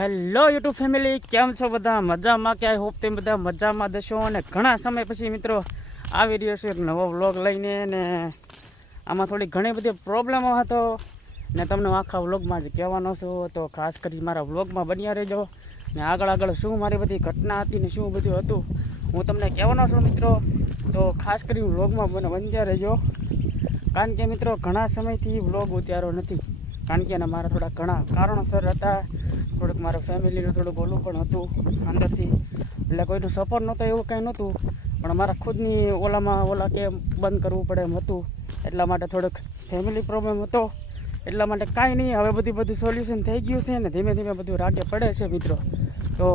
Hello YouTube family, કેમ છો બધા? મજામાં કે? આઈ હોપ તમે બધા મજામાં દશો. અને ઘણા સમય પછી મિત્રો આવી રહ્યો છે એક નવો વ્લોગ લઈને. ને આમાં થોડી ઘણી બધી પ્રોબ્લેમો હતો ને તમને આખા વ્લોગમાં જ કહેવાનો છું. તો ખાસ કરી મારા વ્લોગમાં બન્યા રહેજો. ને આગળ શું મારી બધી ઘટના હતી ને શું બધું હતું હું તમને કહેવાનો છું મિત્રો. તો ખાસ કરી વ્લોગમાં બન્યા રહેજો. કારણ કે મિત્રો ઘણા સમયથી વ્લોગ ઉતાર્યો નથી. કારણ કે એના મારા થોડા ઘણા કારણોસર હતા. થોડુંક મારા ફેમિલીનું થોડુંક ઓલું પણ હતું અંદરથી, એટલે કોઈનું સપોર્ટ નહોતો એવું કંઈ નહોતું. પણ મારા ખુદની ઓલા કે બંધ કરવું પડે એમ હતું. એટલા માટે થોડુંક ફેમિલી પ્રોબ્લેમ હતો. એટલા માટે કાંઈ નહીં, હવે બધું સોલ્યુશન થઈ ગયું છે ને ધીમે ધીમે બધું રાટે પડે છે મિત્રો. તો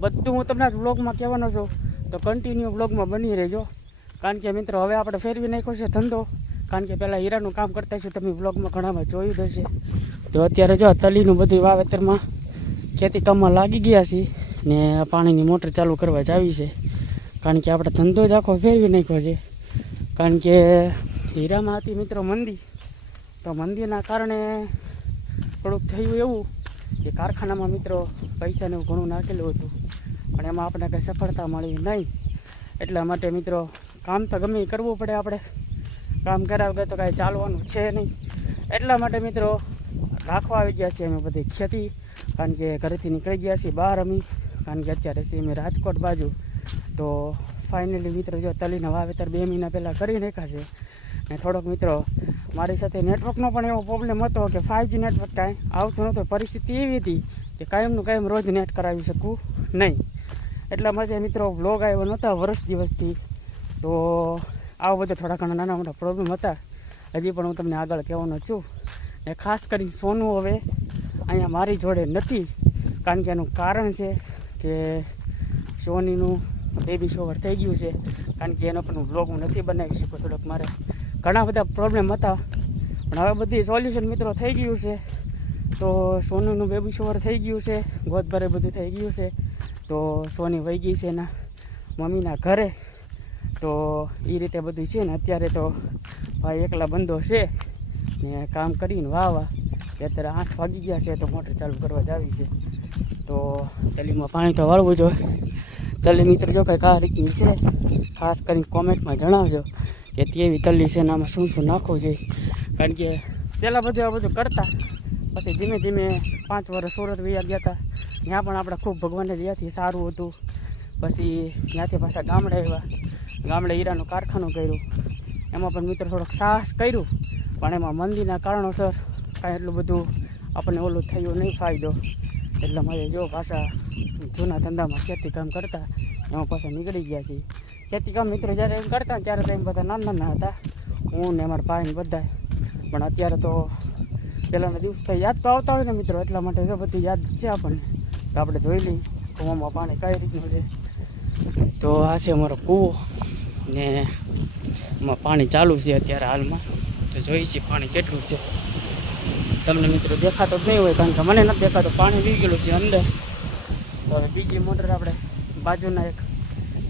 બધું હું તમને વ્લોગમાં કહેવાનો છું. તો કન્ટિન્યુ વ્લોગમાં બની રહેજો. કારણ કે મિત્રો હવે આપણે ફેરવી નાખ્યો છે ધંધો. કારણ કે પહેલાં હીરાનું કામ કરતા છું, તમે વ્લોગમાં ઘણામાં જોયું જ હશે. તો અત્યારે જો તલીનું બધું વાવેતરમાં ખેતી કામમાં લાગી ગયા છીએ ને પાણીની મોટર ચાલુ કરવા જ આવી છે. કારણ કે આપણે ધંધો જ આખો ફેરવી નાખ્યો છે. કારણ કે હીરામાં હતી મિત્રો મંદી. તો મંદીના કારણે થોડુંક થયું એવું કે કારખાનામાં મિત્રો પૈસાને એવું ઘણું નાખેલું હતું, પણ એમાં આપણે કંઈ સફળતા મળી નહીં. એટલા માટે મિત્રો કામ તો ગમે એ કરવું પડે. આપણે કામ કર્યા વગર તો કાંઈ ચાલવાનું છે નહીં. એટલા માટે મિત્રો રાખવા આવી ગયા છીએ અમે બધી ખેતી. કારણ કે ઘરેથી નીકળી ગયા છીએ બહાર અમે. કારણ કે અત્યારે છીએ અમે રાજકોટ બાજુ. તો ફાઇનલી મિત્રો જો તલીના વાવેતર 2 મહિના પહેલાં કરી નાખ્યા છે. ને થોડોક મિત્રો મારી સાથે નેટવર્કનો પણ એવો પ્રોબ્લેમ હતો કે 5G નેટવર્ક કાંઈ આવતું નહોતું. પરિસ્થિતિ એવી હતી કે કાયમનું કાયમ રોજ નેટ કરાવી શકું નહીં. એટલા માટે મિત્રો વ્લોગ આવ્યો નહોતા વર્ષ દિવસથી. તો આવો બધો થોડા ઘણા નાના મોટા પ્રોબ્લેમ હતા. હજી પણ હું તમને આગળ કહેવાનો છું. ને ખાસ કરીને સોનું હવે અહીંયા મારી જોડે નથી. કારણ કે એનું કારણ છે કે સોનીનું બેબી શોવર થઈ ગયું છે. કારણ કે એનો પણ હું વ્લોગ હું નથી બનાવી શકું. થોડોક મારે ઘણા બધા પ્રોબ્લેમ હતા, પણ હવે બધી સોલ્યુશન મિત્રો થઈ ગયું છે. તો સોનુનું બેબી શોવર થઈ ગયું છે, ગોદભરે બધું થઈ ગયું છે. તો સોની વહી ગઈ છે એના મમ્મીના ઘરે. તો એ રીતે બધું છે ને અત્યારે તો ભાઈ એકલા બંધો છે ને કામ કરીને વાવા. અત્યારે 8 વાગી ગયા છે તો મોટર ચાલુ કરવા જ આવી છે. તો તલીમાં પાણી તો વાળવું જોઈએ. તલી મિત્ર જો કંઈક આ રીતની છે, ખાસ કરીને કોમેન્ટમાં જણાવજો કે તેવી તલી છે ને આમાં શું નાખવું જોઈએ. કારણ કે પહેલાં આ બધું કરતા, પછી ધીમે ધીમે 5 વર્ષ સુરત વયા ગયા હતા. ત્યાં પણ આપણે ખૂબ ભગવાનને દયાથી સારું હતું. પછી ત્યાંથી પાછા ગામડે આવ્યા. ગામડે હીરાનું કારખાનું કર્યું. એમાં પણ મિત્રો થોડોક સાહસ કર્યું, પણ એમાં મંદીના કારણોસર કાંઈ એટલું બધું આપણને ઓલું થયું નહીં ફાયદો. એટલે મારે જો પાછા જૂના ધંધામાં ખેતી કામ કરતા એમાં પાછા નીકળી ગયા છીએ. ખેતી કામ મિત્રો જ્યારે એમ કરતા ત્યારે તો એમ બધા નાના હતા, હું ને અમારા ભાઈને બધા. પણ અત્યારે તો પહેલાંના દિવસ તો યાદ તો આવતા હોય ને મિત્રો. એટલા માટે જો બધી યાદ છે આપણને. તો આપણે જોઈ લઈએ કૂવામાં પાણી કઈ રીતનું છે. તો આ છે અમારો કૂવો ને એમાં પાણી ચાલુ છે અત્યારે હાલમાં. તો જોઈએ છીએ પાણી કેટલું છે. તમને મિત્રો દેખાતો જ નહીં હોય, કારણ કે મને નથી દેખાતો. પાણી વી ગયેલું છે અંદર. તો હવે બીજી મોટર આપણે બાજુના એક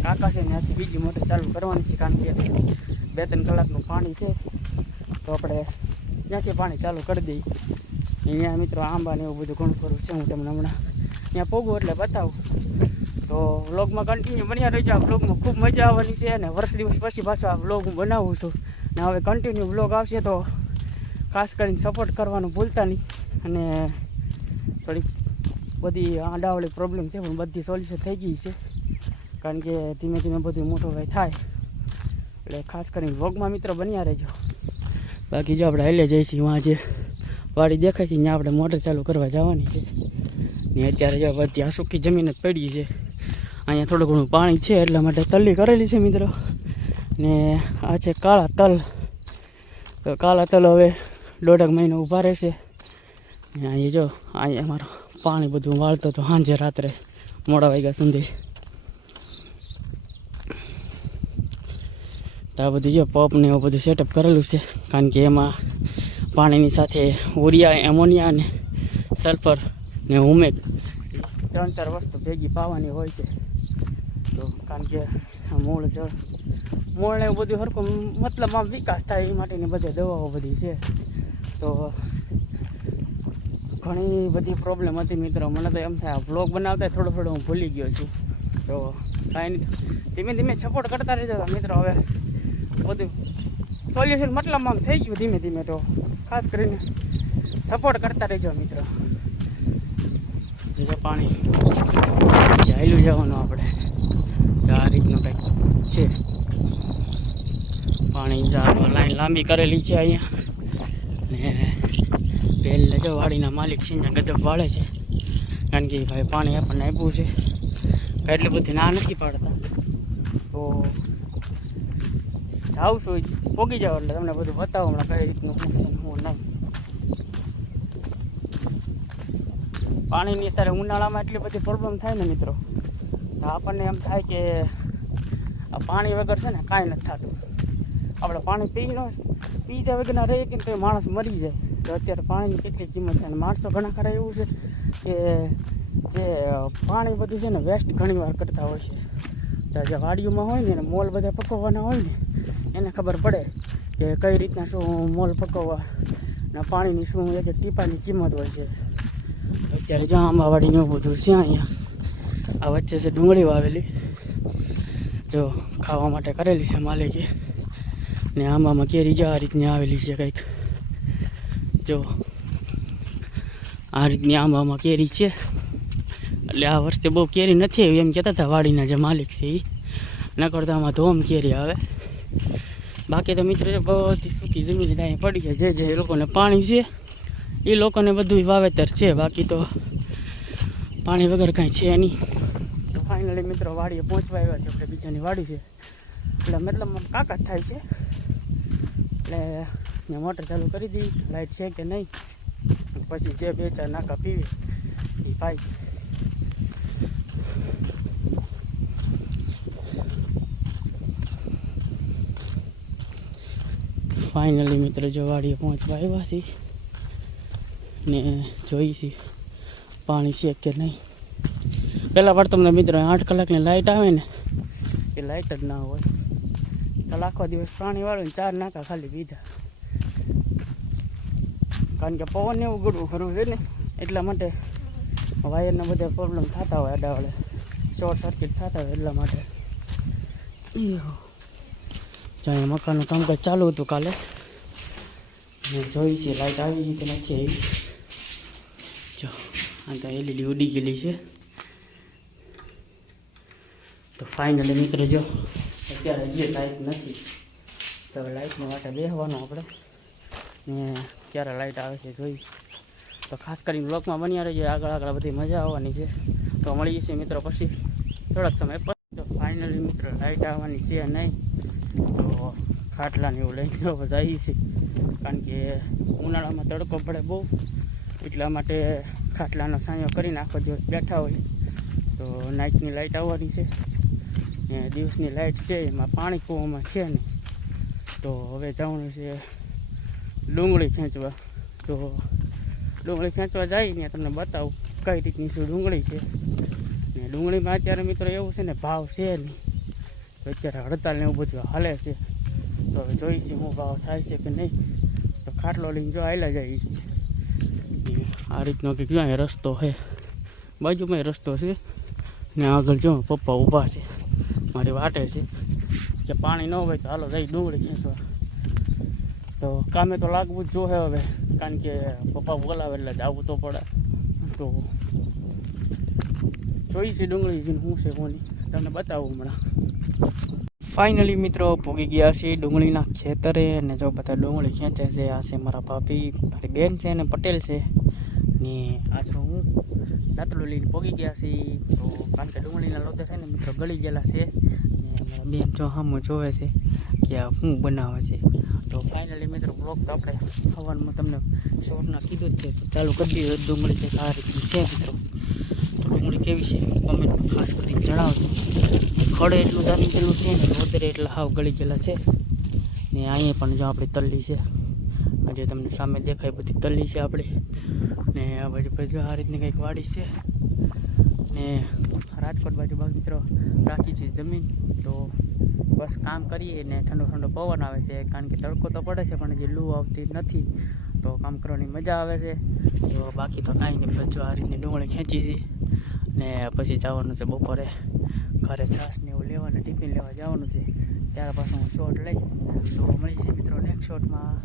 કાકા છે ત્યાંથી બીજી મોટર ચાલુ કરવાની છે. કારણ કે 2-3 કલાકનું પાણી છે. તો આપણે ત્યાંથી પાણી ચાલુ કરી દઈએ. અહીંયા મિત્રો આંબા ને એવું બધું ઘણું ખરું છે. હું તમને હમણાં ત્યાં પોગું એટલે બતાવું. તો વ્લોગમાં કન્ટિન્યુ બન્યા રહી જાય. વ્લોગમાં ખૂબ મજા આવવાની છે. અને વર્ષ દિવસ પછી પાછો આ વ્લોગ હું બનાવું છું. ને હવે કન્ટિન્યુ વ્લોગ આવશે. તો ખાસ કરીને સપોર્ટ કરવાનું ભૂલતા નહીં. અને થોડીક બધી આડાવળી પ્રોબ્લેમ છે પણ બધી સોલ્યુશન થઈ ગઈ છે. કારણ કે ધીમે ધીમે બધું મોટો ભાઈ થાય. એટલે ખાસ કરીને વ્લોગમાં મિત્રો બન્યા રહેજો. બાકી જો આપણે હાલે જઈએ છીએ વાં જે વાડી દેખાય છે ત્યાં આપણે મોટર ચાલુ કરવા જવાની છે. ને અત્યારે જો બધી આ સૂકી જમીન જ પડી છે. અહીંયા થોડું ઘણું પાણી છે એટલા માટે તલી કરેલી છે મિત્રો. ને આ છે કાળા તલ. તો કાળા તલ હવે 1.5 મહિનો ઊભા રહેશે. ને અહીંયા જો અહીંયા અમારું પાણી બધું વાળતો હતો સાંજે રાત્રે મોડા વાગ્યા સુધી. તો આ બધું જો પંપ ને એવું બધું સેટઅપ કરેલું છે. કારણ કે એમાં પાણીની સાથે ઉરિયા, એમોનિયા ને સલ્ફર ને હુમેક 3-4 વસ્તુ ભેગી પાવાની હોય છે. તો કારણ કે મૂળને એવું બધું સરખું મતલબ આમ વિકાસ થાય એ માટેની બધી દવાઓ બધી છે. તો ઘણી બધી પ્રોબ્લેમ હતી મિત્રો. મને તો એમ થાય બ્લોગ બનાવતા થોડો હું ભૂલી ગયો છું. તો કાંઈ નહીં, ધીમે ધીમે સપોર્ટ કરતા રહેજો મિત્રો. હવે બધું સોલ્યુશન મતલબમાં આમ થઈ ગયું ધીમે ધીમે. તો ખાસ કરીને સપોર્ટ કરતા રહેજો મિત્રો. બીજું પાણી ચાલ્યું જવાનું આપણે, આ રીતનું કંઈક છે. પાણી ઝાડમાં લાઈન લાંબી કરેલી છે અહીંયા. ને પહેલે જો વાડીના માલિક છે ત્યાં ગદબ વાળે છે, કારણ કે ભાઈ પાણી આપણને આપ્યું છે, એટલી બધી ના નથી પાડતા. તો જાઉં છું, પોગી જાવ એટલે તમને બધું બતાવો હમણાં કઈ રીતનું હું નહીં. પાણીની અત્યારે ઉનાળામાં એટલી બધી પ્રોબ્લેમ થાય ને મિત્રો, તો આપણને એમ થાય કે આ પાણી વગર છે ને કાંઈ નથી થતું. આપણે પાણી પીધા વગરના રહીએ કે તો માણસ મરી જાય. તો અત્યારે પાણીની કેટલી કિંમત છે, અને માણસો ઘણા ખરા એવું છે કે જે પાણી બધું છે ને વેસ્ટ ઘણી વાર કરતા હોય છે. તો જે વાડીઓમાં હોય ને મોલ બધા પકવવાના હોય ને એને ખબર પડે કે કઈ રીતના શું મોલ પકવવા ને પાણીની શું એક ટીપાની કિંમત હોય છે. અત્યારે જ્યાં આંબાવાડીને એવું બધું છે અહીંયા, આ વચ્ચે છે ડુંગળી વાવેલી, જો ખાવા માટે કરેલી છે માલિકે. ને આંબામાં કેરી જો આ રીતની આવેલી છે કંઈક, જો આ રીતની આંબામાં કેરી છે. એટલે આ વર્ષે બહુ કેરી નથી આવી એમ કહેતા હતા વાડીના જે માલિક છે એ, ન કરતા આમાં ધોમ કેરી આવે. બાકી તો મિત્રો બધી સૂકી જમીન ત્યાં પડી છે. જે એ લોકોને પાણી છે એ લોકોને બધું વાવેતર છે, બાકી તો પાણી વગર કાંઈ છે નહીં. તો ફાઇનલી મિત્રો વાડીએ પહોંચવા આવ્યા છે આપણે. બીજાની વાડી છે એટલે મતલબ કાકા જ થાય છે. એટલે મેં મોટર ચાલુ કરી દીધી, લાઇટ છે કે નહીં, પછી જે 2-4 નાકા પીવે એ પાઈ. ફાઇનલી મિત્રો જો વાડીએ પહોંચવા આવ્યા છીએ ને જોઈ છીએ પાણી છે કે નહીં. પહેલાં વાર તમને મિત્રો 8 કલાકની લાઇટ આવે ને એ લાઇટ જ ના હોય. કાલ આખો દિવસ પાણી વાળું 4 નાકા ખાલી પીધા, કારણ કે પવન એવું ગળું ખરું છે ને એટલા માટે વાયરના બધા પ્રોબ્લેમ થતા હોય, આડાવાળે શોર્ટ સર્કિટ થતા હોય એટલા માટે. જ્યાં મકાનનું કામકાજ ચાલુ હતું કાલે, ને જોઈ છે લાઇટ આવી છે કે નથી આવી. જો આ તો LED ઉડી ગયેલી છે. તો ફાઇનલી મિત્રો જો અત્યારે જે લાઇટ નથી, તો લાઇટની વાટે બેસવાનું આપણે, ને ક્યારે લાઇટ આવે છે જોઈ. તો ખાસ કરીને બ્લોકમાં બન્યા રહેજો, આગળ બધી મજા આવવાની છે. તો મળીએ છીએ મિત્રો પછી થોડાક સમય પછી. તો ફાઇનલી મિત્રો લાઇટ આવવાની છે નહીં, તો ખાટલાને એવું લઈને જો બધા આવી છે, કારણ કે ઉનાળામાં તડકો પડે બહુ, એટલા માટે ખાટલાનો સાંયો કરીને આખો દિવસ બેઠા હોય. તો નાઇટની લાઇટ આવવાની છે ને દિવસની લાઇટ છે એમાં પાણી કૂવામાં છે નહીં. તો હવે જવાનું છે ડુંગળી ખેંચવા. તો ડુંગળી ખેંચવા જઈને તમને બતાવું કઈ રીતની શું ડુંગળી છે. ને ડુંગળીમાં અત્યારે મિત્રો એવું છે ને ભાવ છે નહીં, તો અત્યારે હડતાલ ને એવું બધું હાલે છે. તો હવે જોઈ છે શું ભાવ થાય છે કે નહીં. તો ખાટલો લઈને જો આવેલા જાય છે. આ રીતનો કંઈક જો રસ્તો છે, બાજુમાં રસ્તો છે ને આગળ જો પપ્પા ઊભા છે મારી વાટે છે કે પાણી ન હોય તો હાલો જઈ ડુંગળી ખેંચવા. તો કામે તો લાગવું જ જોઈએ હવે, કારણ કે પપ્પા બોલાવે એટલે જ આવવું તો પડે. તો જોઈ છે ડુંગળી શું છે કોની તમને બતાવું હમણાં. ફાઇનલી મિત્રો પૂગી ગયા છે ડુંગળીના ખેતરે, અને જો બધા ડુંગળી ખેંચે છે. આ છે મારા ભાભી, મારી બેન છે ને પટેલ છે, ને આ છું હું. દાંતલું લઈને પોગી ગયા છે. તો કારણ કે ડુંગળીના લોદા છે ને મિત્રો ગળી ગયેલા છે, ને મારા બેન જો સામું જોવે છે કે આ શું બનાવે છે. તો ફાઇનલી મિત્રો બ્લોગ તો આપણે સવારમાં તમને શોર્ટના કીધું જ છે, ચાલુ કરી દીધું. ડુંગળી છે આ રીતની છે મિત્રો. તો ડુંગળી કેવી છે કમેન્ટમાં ખાસ કરીને જણાવજો. ખડે એટલું દાની પેલું છે ને વધારે એટલા હાવ ગળી ગયેલા છે. ને અહીંયા પણ જો આપણી તલ્લી છે, આજે તમને સામે દેખાય બધી તલ્લી છે આપણી. ને આ બાજુ આ રીતની કંઈક વાડી છે. ને રાજકોટ બાજુ મિત્રો રાખી છે જમીન. તો બસ કામ કરીએ ને ઠંડો પવન આવે છે, કારણ કે તડકો તો પડે છે પણ હજી લૂ આવતી નથી. તો કામ કરવાની મજા આવે છે. તો બાકી તો કાંઈ નહીં, બસ જો આ રીતની ડુંગળી ખેંચી છે ને પછી જવાનું છે બપોરે ઘરે છાશ ને એવું લેવાનું, ટિફિન લેવા જવાનું છે. ત્યાર પાછું હું શોર્ટ લઈશ. તો મળી છે મિત્રો નેક્સ્ટ શોર્ટમાં.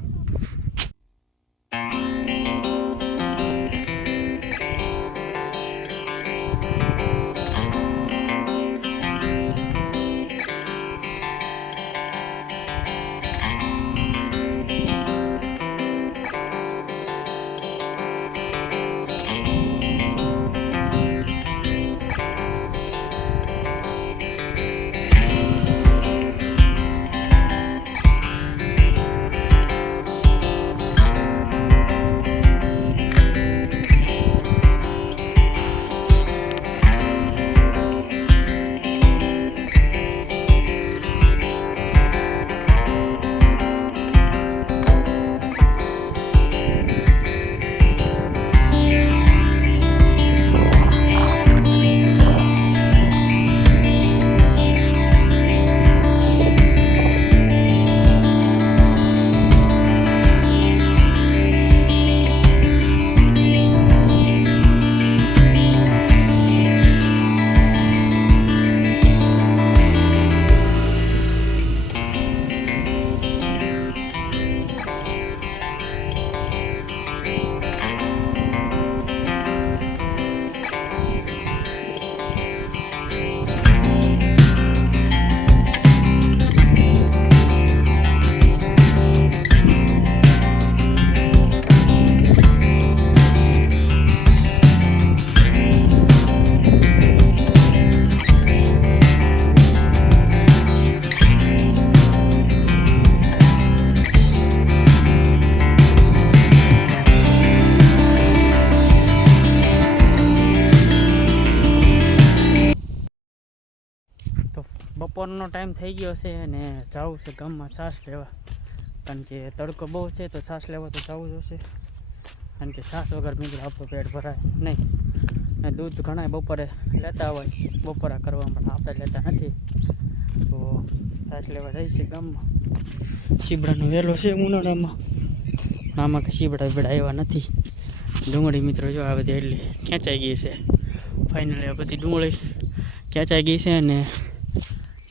બપોરનો ટાઈમ થઈ ગયો છે અને જવું છે ગામમાં છાશ લેવા, કારણ કે તડકો બહુ છે તો છાશ લેવા તો જવું જોશે. કારણ કે છાશ વગર મિત્રો આપણું પેટ ભરાય નહીં. ને દૂધ ઘણા બપોરે લેતા હોય, બપોરા કરવામાં આપણે લેતા નથી. તો છાશ લેવા જાય છે ગામમાં. શીબડાનો વહેલો છે ઉનાળામાં, આમાં કે શીબડા આવ્યા નથી. ડુંગળી મિત્રો જો આ બધી એટલી ખેંચાઈ ગઈ છે. ફાઇનલી આ બધી ડુંગળી ખેંચાઈ ગઈ છે અને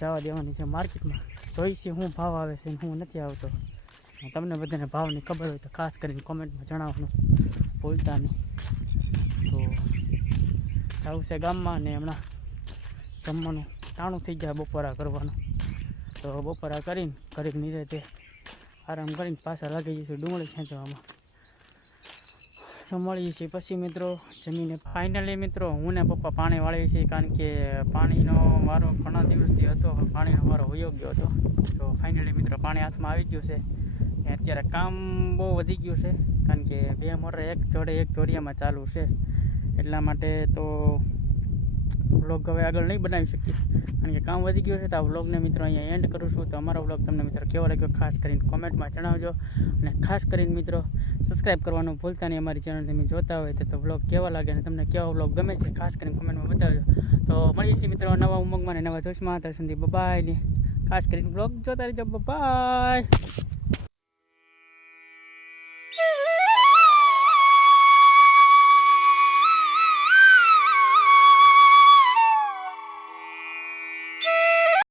જવા દેવાની છે માર્કેટમાં. જોઈશે શું ભાવ આવે છે શું નથી આવતો. તમને બધાને ભાવની ખબર હોય તો ખાસ કરીને કોમેન્ટમાં જણાવવાનું ભૂલતા નહીં. તો જવું છે ગામમાં અને હમણાં જમવાનું ટાણું થઈ જાય બપોરા કરવાનું. તો બપોરા કરીને ઘરે નિરાંતે આરામ કરીને પાછા લાગી જઈશું ડુંગળી ખેંચવામાં. તો મળીએ છીએ પછી મિત્રો જમીને. ફાઇનલી મિત્રો હું ને પપ્પા પાણી વાળીએ છીએ, કારણ કે પાણીનો વારો ઘણા દિવસથી હતો, પાણીનો વારો વયો ગયો હતો. તો ફાઇનલી મિત્રો પાણી હાથમાં આવી ગયું છે. અત્યારે કામ બહુ વધી ગયું છે, કારણ કે 2 મોટર એક જોડિયામાં ચાલુ છે. એટલા માટે તો વ્લોગ હવે આગળ નહીં બનાવી શકીએ, કારણ કે કામ વધી ગયું છે. તો આ વ્લોગને મિત્રો અહીંયા એન્ડ કરું છું. તો અમારો વ્લોગ તમને મિત્રો કેવો લાગ્યો ખાસ કરીને કોમેન્ટમાં જણાવજો. અને ખાસ કરીને મિત્રો સબસ્ક્રાઈબ કરવાનું ભૂલતા નહીં. અમારી ચેનલ તમે જોતા હોય તો વ્લોગ કેવા લાગે અને તમને કેવો વ્લોગ ગમે છે ખાસ કરીને કોમેન્ટમાં બતાવજો. તો મળીએ છીએ મિત્રો નવા ઉમંગમાં ને નવા જોશમાં. ત્યાં સુધી બાય ને ખાસ કરીને વ્લોગ જોતા રહેજો. બાય.